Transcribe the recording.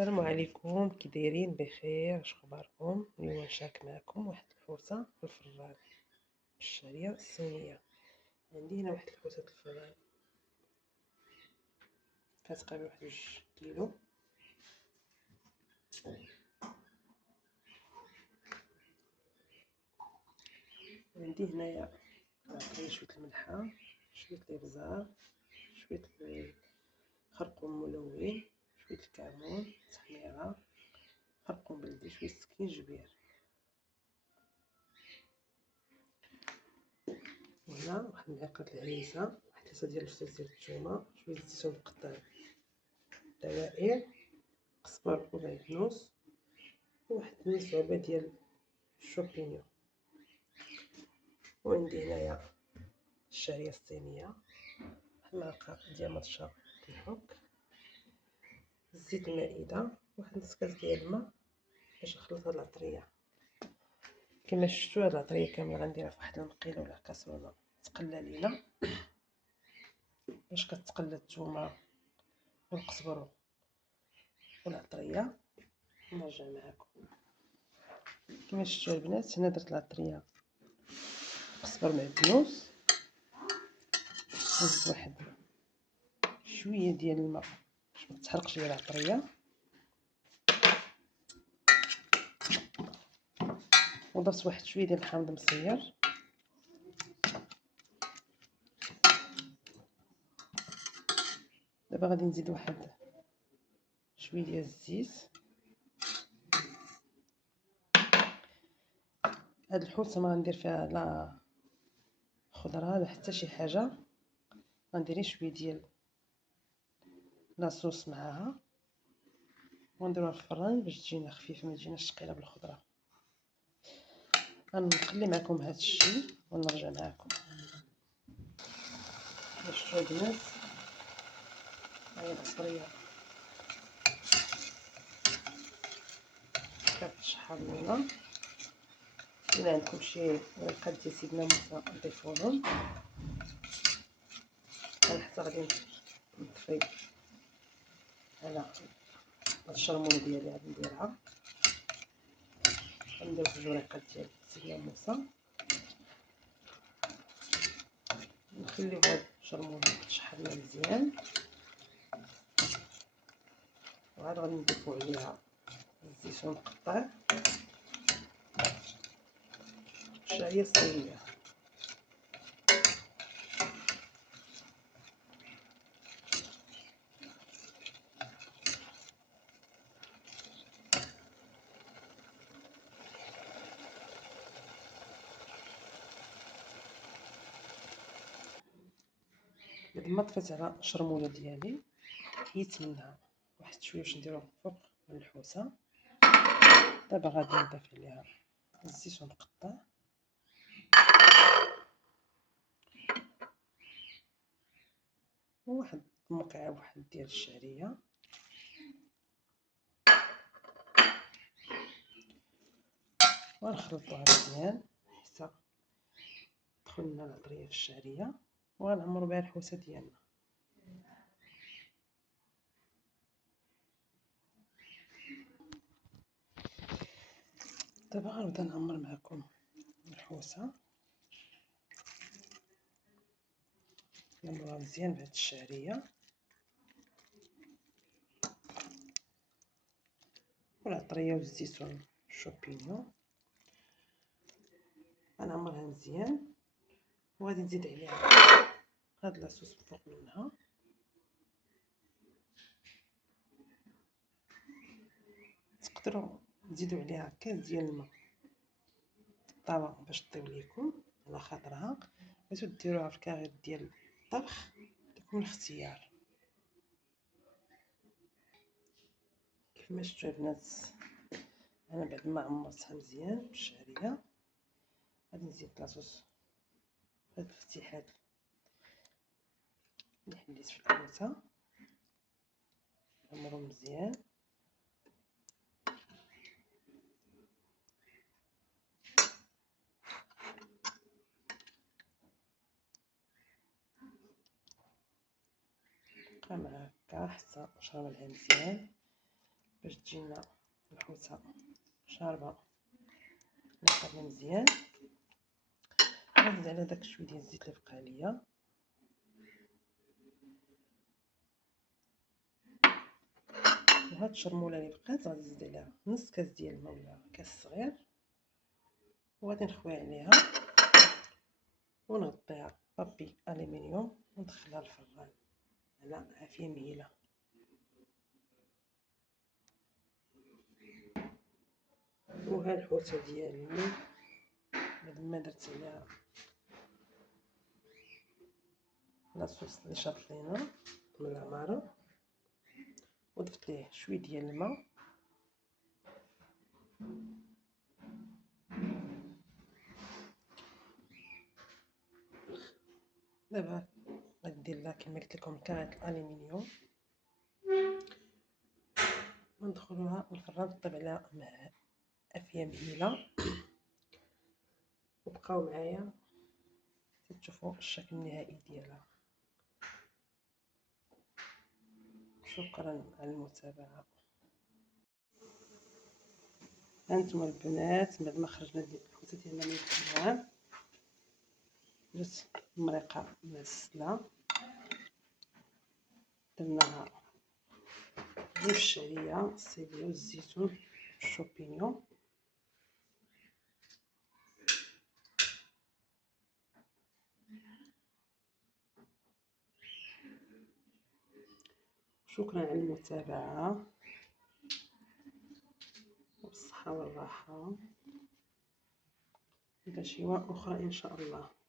السلام عليكم، كي دايرين؟ بخير؟ اش اخباركم؟ اليوم نشارك معكم واحد الحوسه في الفران بالشعريه الصينيه. عندي هنا واحد الحوسه الفران فيها تقريبا واحد 2 كيلو. عندي هنايا شويه الملحه، شويه الابزار، شويه الخرقوم ملون، شويه الكمون، تحميره، خرقوم بلدي، شويه السكينجبير، وهنا واحد المعلقه الهريسه، واحد 3 ديال الفصوص ديال الثومه، شويه الزيتون مقطع دوائر، قزبر ومعدنوس، وواحد المصعوبه ديال الشومبينيون. وعندي هنايا الشعريه الصينيه، واحد المعلقه ديال مطشه الحك، زيت المائده، واحد نص كاس ديال الماء باش نخلط هاد العطريه. كما شفتوا هاد العطريه كامله غنديرها في واحد المقيله ولا كاسرونه تقلى لينا باش كتقلى الثومه والقزبر والعطريه. نرجع معكم. كما شفتوا البنات هنا درت العطريه قزبر معدنوس، نزيد واحد شويه ديال الماء باش ما تحرقش ليا العطريه، وضفت واحد شويه ديال الحامض مصير، دابا غادي نزيد واحد شويه ديال الزيت. هاد الحوسه ما غندير فيها لا خضره لا حتى شي حاجه، غندير شويه ديال لاصوص معاها ونديروها في الفران باش تجينا خفيفه ما تجيناش ثقيله بالخضره. غنخلي معكم هاد الشيء ونرجع معكم. شفتوا البنات هاهي العصريه كتشحر لينا. إلا عندكم شي ورقات ديال سيدنا موسى ضيفوهم. انا حتى غادي نطفي على هاد الشرموله ديالي، غادي نديرها غندير جوج ورقات ديال سيدنا موسى، نخليو هاد الشرموله تشحر لنا مزيان، وعاد غادي نضيفو عليها الزيتون مقطع، الشعريه الصينيه. بعد ما طفيت على الشرموله ديالي حيدت منها واحد شويه باش نديروه فوق الحوسه. دابا غادي نضيف عليها الزيتون مقطع، وواحد المكعب واحد ديال الشعريه، ونخلطوها مزيان حتى تدخل لنا العطريه في الشعريه، وغنعمرو بها الحوسه ديالنا. دابا غنبدا نعمر معكم الحوسه، نعمروها مزيان بهاد الشعريه والعطريه والزيتون الشومبينيون. غنعمرها مزيان وغادي نزيد عليها هاد لاصوص فوق منها. تقدروا تزيدوا عليها كاس ديال الماء في الطبق باش طيب ليكم على خاطرها، بغيتو ديروها في كاغيط ديال الطبخ لكم الاختيار. كيف ما شفتوا البنات انا بعد ما عمرتها مزيان بالشعريه غادي نزيد لاصوص هاد الافتحات اللي حليت في الحوسه، نعمرو مزيان بقى معاك حتى نشرب لها مزيان. باش تجينا الحوته شاربه نقلبها مزيان. غنزيد على داك شويه ديال الزيت اللي بقى ليا، وهاد الشرموله اللي بقات غادي نزيد عليها نص كاس ديال الماء ولا كاس صغير، وغادي نخوي عليها ونغطيها بابي الومنيوم وندخلها للفران على عافيه مهيله. وها الحوته ديالي بعد ما درت عليها لاصوص اللي شاط لينا من العماره، وضفت ليه شويه ديال الماء، دابا غندير لها كما قلت لكم كرات الالومنيوم وندخلوها الفران طيب على عافيه مهيله. وبقاو معايا تشوفوا الشكل النهائي ديالها. شكرا على المتابعه. هانتوما البنات بعد ما خرجنا ديال الحوته ديالنا من الفران، درت مريقه مسله درناها بالشعريه الصيديه والزيتون والشوبينيون. شكرا على المتابعه والصحه والراحه، إلى شواء اخرى ان شاء الله.